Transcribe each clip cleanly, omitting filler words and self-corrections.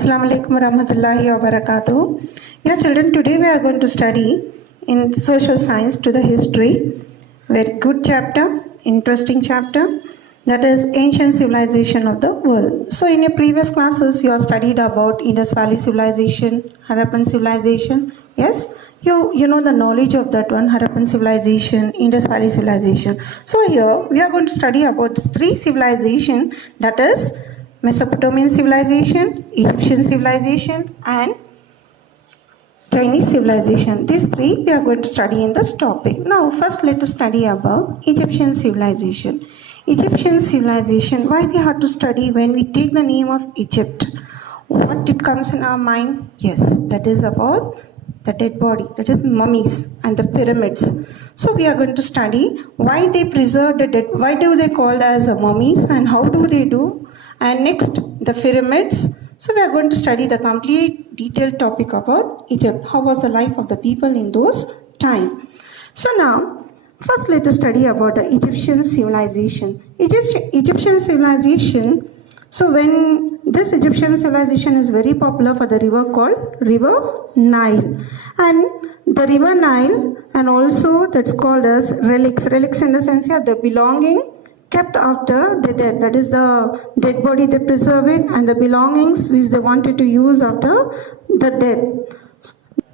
Assalamu alaikum warahmatullahi wabarakatuh. Yeah, children, today we are going to study in social science to the history. Very good chapter, interesting chapter. That is ancient civilization of the world. So in your previous classes, you have studied about Indus Valley civilization, Harappan civilization. Yes, you know the knowledge of that one, Harappan civilization, Indus Valley civilization. So here we are going to study about three civilization, that is Mesopotamian civilization, Egyptian civilization, and Chinese civilization. These three we are going to study in this topic. Now first let us study about Egyptian civilization. Egyptian civilization, why we have to study when we take the name of Egypt? What it comes in our mind? Yes, that is about the dead body, that is mummies and the pyramids. So we are going to study why they preserve the dead, why do they call as mummies and how do they do? And next, the pyramids. So we are going to study the complete detailed topic about Egypt. How was the life of the people in those times? So now, first let us study about the Egyptian civilization. Egyptian civilization, so when this Egyptian civilization is very popular for the river called River Nile. And the River Nile, and also that's called as relics. Relics in the sense, yeah, the belonging kept after the dead, that is the dead body they preserve it, and the belongings which they wanted to use after the death.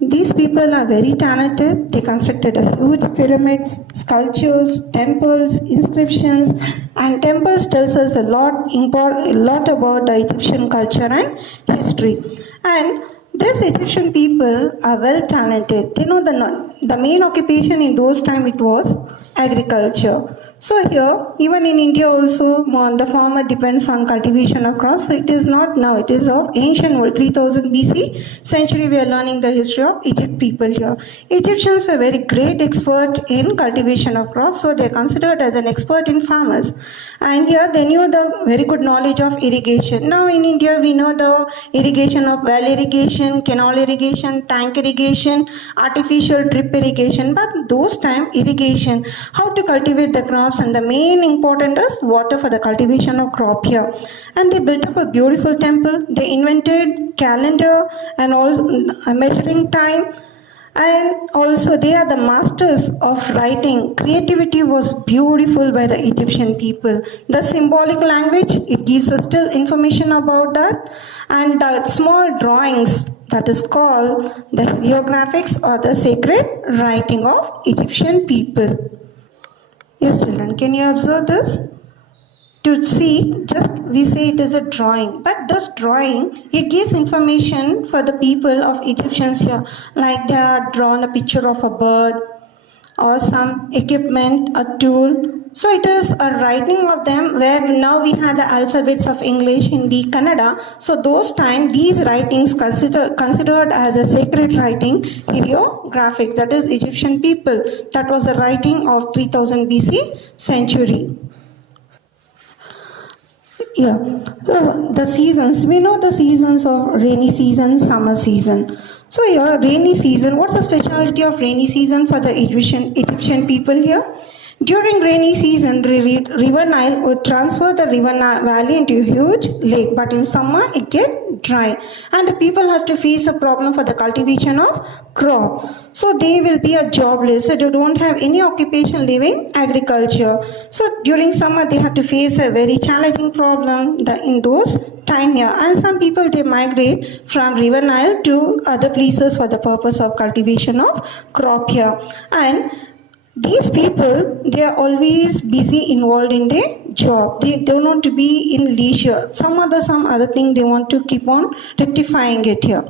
These people are very talented. They constructed a huge pyramids, sculptures, temples, inscriptions, and temples tells us a lot about the Egyptian culture and history. And these Egyptian people are well talented. They know the main occupation in those times it was agriculture. So here, even in India also, the farmer depends on cultivation of crops. So it is not now, it is of ancient world, 3000 BC century we are learning the history of Egypt people here. Egyptians were very great expert in cultivation of crops, so they are considered as an expert in farmers. And here they knew the very good knowledge of irrigation. Now in India we know the irrigation of well irrigation, canal irrigation, tank irrigation, artificial drip irrigation. But those time irrigation, how to cultivate the crops, and the main important is water for the cultivation of crop here. And they built up a beautiful temple. They invented calendar and also measuring time. And also they are the masters of writing. Creativity was beautiful by the Egyptian people. The symbolic language, it gives us still information about that. And the small drawings, that is called the hieroglyphics or the sacred writing of Egyptian people. Yes, children, can you observe this? To see, just we say it is a drawing, but this drawing, it gives information for the people of Egyptians here, like they have drawn a picture of a bird or some equipment, a tool. So it is a writing of them where now we have the alphabets of English, Hindi, Kannada. So those time these writings considered as a sacred writing, hieroglyphics, that is Egyptian people. That was a writing of 3000 BC century. Yeah, so the seasons, we know the seasons of rainy season, summer season. So here, rainy season, what's the specialty of rainy season for the Egyptian people here? During rainy season, River Nile would transfer the River Valley into a huge lake, but in summer it gets dry, and the people has to face a problem for the cultivation of crop. So they will be a jobless, so they don't have any occupation living agriculture. So during summer they have to face a very challenging problem in those time here, and some people they migrate from River Nile to other places for the purpose of cultivation of crop here. And these people, they are always busy involved in their job. They don't want to be in leisure. Some other thing they want to keep on rectifying it here.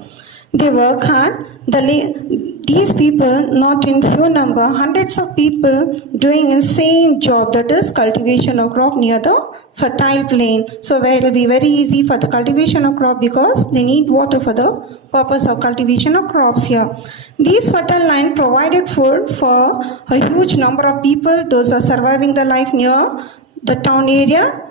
They work hard. These people, not in few number, hundreds of people doing insane job, that is cultivation of crop near the fertile plain. So where it will be very easy for the cultivation of crop because they need water for the purpose of cultivation of crops here. These fertile land provided food for a huge number of people. Those are surviving the life near the town area,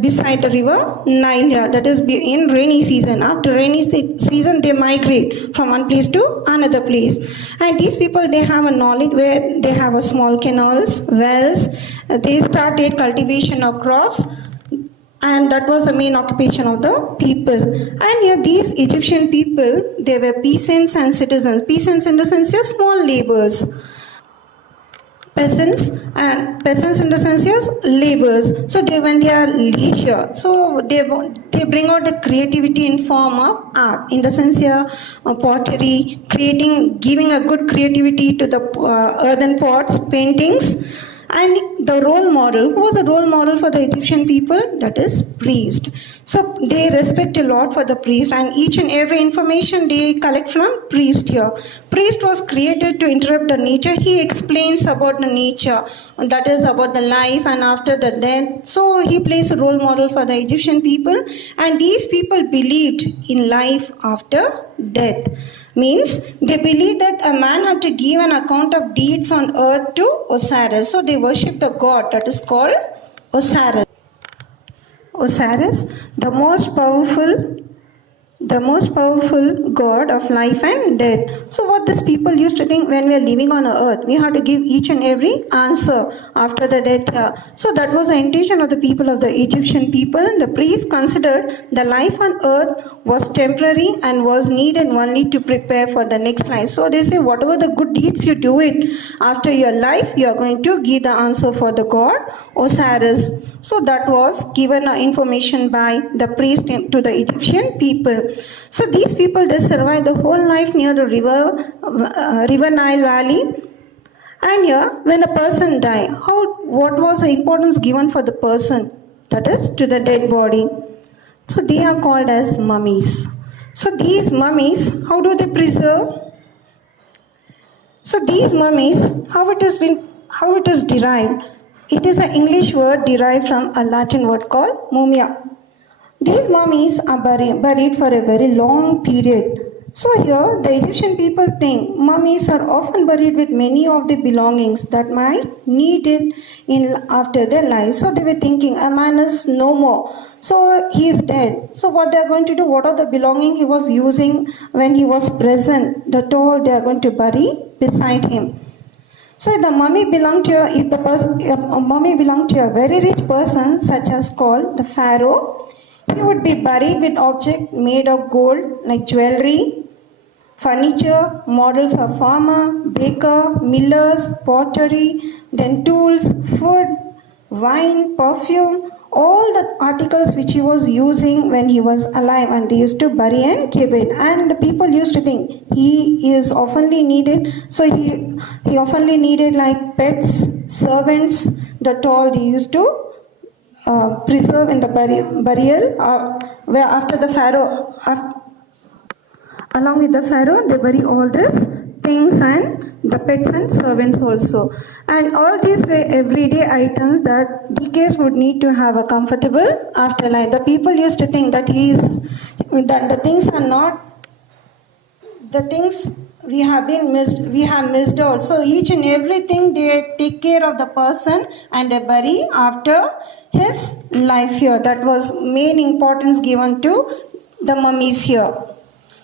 beside the river Nile here, that is in rainy season. After rainy season they migrate from one place to another place, and these people they have a knowledge where they have a small canals, wells. They started cultivation of crops, and that was the main occupation of the people. And here these Egyptian people, they were peasants and citizens. Peasants in the sense of small laborers. Peasants in the sense yes, laborers. So when they are leisure, so they bring out the creativity in form of art, in the sense here pottery, giving a good creativity to the earthen pots, paintings. And the role model, who was the role model for the Egyptian people? That is priest. So they respect a lot for the priest, and each and every information they collect from priest here. Priest was created to interrupt the nature. He explains about the nature, that is about the life and after the death. So he plays a role model for the Egyptian people, and these people believed in life after death. Means they believed that a man had to give an account of deeds on earth to Osiris. So they worship the god that is called Osiris. Osiris, the most powerful god of life and death. So what these people used to think, when we are living on earth, we have to give each and every answer after the death here. So that was the intention of the people, of the Egyptian people. The priests considered the life on earth was temporary and was needed only to prepare for the next life. So they say whatever the good deeds you do it after your life, you are going to give the answer for the god Osiris. So that was given information by the priest to the Egyptian people. So these people, they survived the whole life near the river Nile Valley. And here, when a person died, what was the importance given for the person? That is to the dead body. So they are called as mummies. So these mummies, how do they preserve? So these mummies, how it is derived? It is an English word derived from a Latin word called mumia. These mummies are buried for a very long period. So here the Egyptian people think mummies are often buried with many of the belongings that might need it after their life. So they were thinking a man is no more. So he is dead. So what they are going to do? What are the belongings he was using when he was present? That's all they are going to bury beside him. So the mummy belonged to a mummy belonged to a very rich person, such as called the pharaoh. He would be buried with objects made of gold like jewelry, furniture, models of farmer, baker, millers, pottery, then tools, food, wine, perfume, all the articles which he was using when he was alive, and they used to bury and keep it. And the people used to think he is oftenly needed. So he oftenly needed like pets, servants, that all they used to preserve in the burial, where after the pharaoh, along with the pharaoh, they bury all these things and the pets and servants also. And all these were everyday items that deceased would need to have a comfortable afterlife. The people used to think that the things are not the things we have missed out. So each and everything they take care of the person and they bury after his life here. That was main importance given to the mummies here.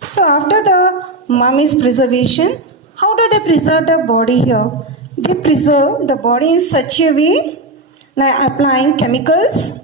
So after the mummy's preservation, how do they preserve the body here? They preserve the body in such a way, like applying chemicals.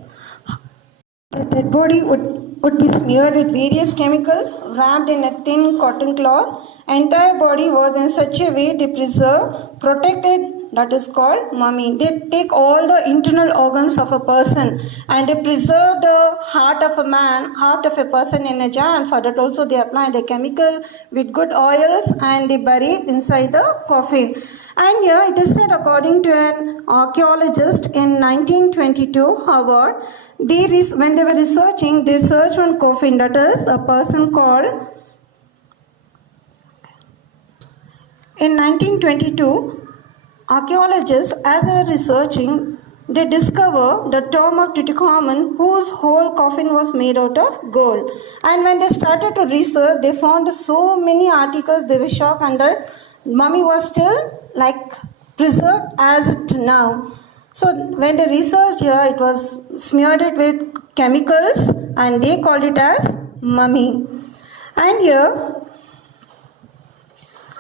The dead body would be smeared with various chemicals, wrapped in a thin cotton cloth. Entire body was in such a way they preserve, protected. That is called mummy. They take all the internal organs of a person and they preserve the heart of a person in a jar, and for that also they apply the chemical with good oils and they bury it inside the coffin. And here it is said, according to an archaeologist in 1922, Howard, when they were researching, they searched one coffin, that is a person called, in 1922, archaeologists, as they were researching, they discovered the tomb of Tutankhamun, whose whole coffin was made out of gold. And when they started to research, they found so many articles, they were shocked, and the mummy was still preserved as it now. So when they researched here, it was smeared it with chemicals and they called it as mummy. And here,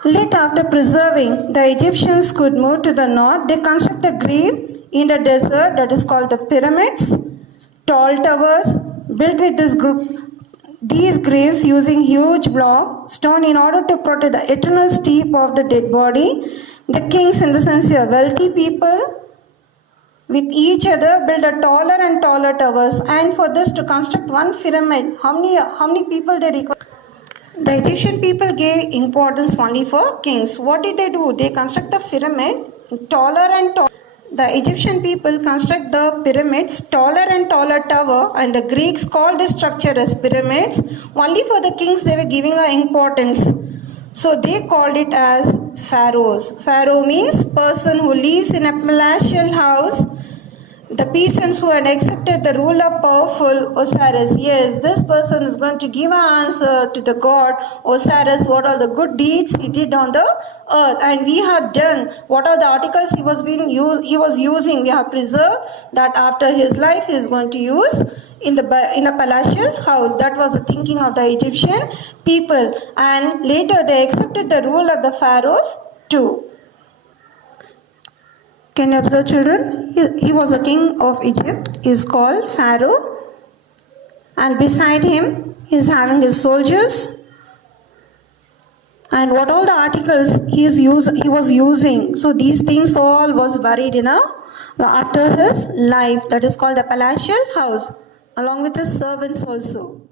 later, after preserving, the Egyptians could move to the north. They construct a grave in the desert that is called the pyramids. tall towers built with these graves using huge block stone in order to protect the eternal sleep of the dead body. The kings, in the sense here, wealthy people, with each other build a taller and taller towers, and for this to construct one pyramid, how many people they require? The Egyptian people gave importance only for kings. What did they do? They construct the pyramid taller and taller. The Egyptian people construct the pyramids taller and taller tower, and the Greeks called this structure as pyramids. Only for the kings they were giving a importance. So they called it as pharaohs. Pharaoh means person who lives in a palatial house. The peasants who had accepted the rule of powerful Osiris. Yes, this person is going to give an answer to the god Osiris, what are the good deeds he did on the earth, and we have done what are the articles he was using. We have preserved that after his life he is going to use in a palatial house. That was the thinking of the Egyptian people, and later they accepted the rule of the pharaohs too. Can you observe, children? He was a king of Egypt. He is called Pharaoh. And beside him, he is having his soldiers. And what all the articles he was using. So these things all was buried after his life. That is called the palatial house, along with his servants also.